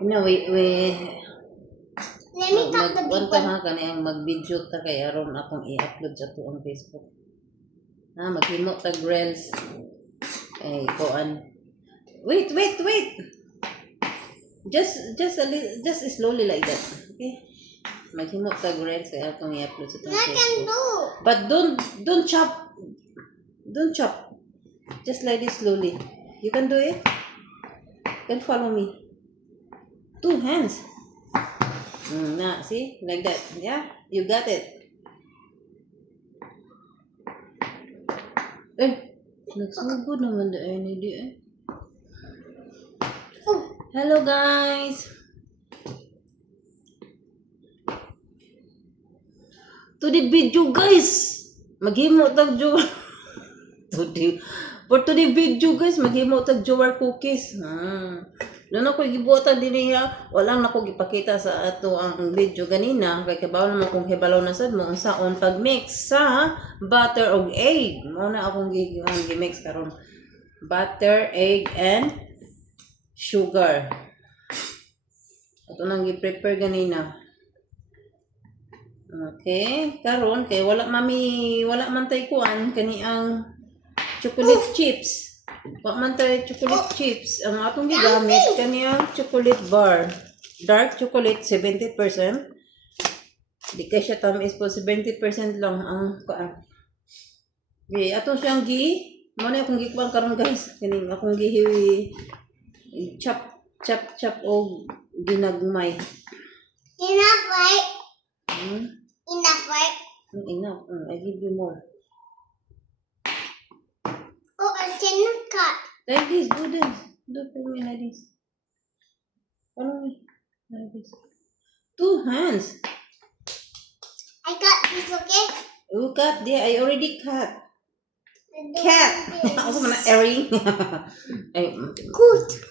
No, we Let me talk the big magwanta one. ha kani ang mag-video ta kay aron akong i-upload sa tuong Facebook. Ha, maghimo tag reels. Eh, kuan. Wait. Just slowly like that. Okay? Maghimo tag reels kay akong i-upload sa tuong I can Facebook. do. But don't chop. Don't chop. Just like this slowly. You can do it. You can follow me. 2 hands. Nah, see? Like that. Yeah? You got it. Nagsugod naman da ay di eh. Oh, Hello guys. To the video guys. Maghimo tag for to the video guys, maghimo tag jowar cookies. Doon ako gibuotan din niya, wala na ko gipakita sa ato ang video ganina kay kabaw naman kung hibalaw na sad mo unsaon pag-mix sa butter og egg. Mao na akong gi-mix karon. Butter, egg and sugar. Ato nang gi-prepare ganina. Okay, karon kay wala man tay kuan kani ang chocolate chips. Wa man tay chocolate chips. Ang atong gigamit kani ang chocolate bar. Dark chocolate 70%. Di kay siya tamis po 70% lang ang kuan. Okay, ato siyang mo na akong gikuan karon guys. Kani akong gihiwi chop og ginagmay. enough, right? Enough. I give you more. Oh, I cannot cut. Like this, do this. Do for me like this. Follow me. Like this. 2 hands. I cut this, okay? You cut there. I already cut. I don't Cat. want this. Ako man na airing. Ay, Good.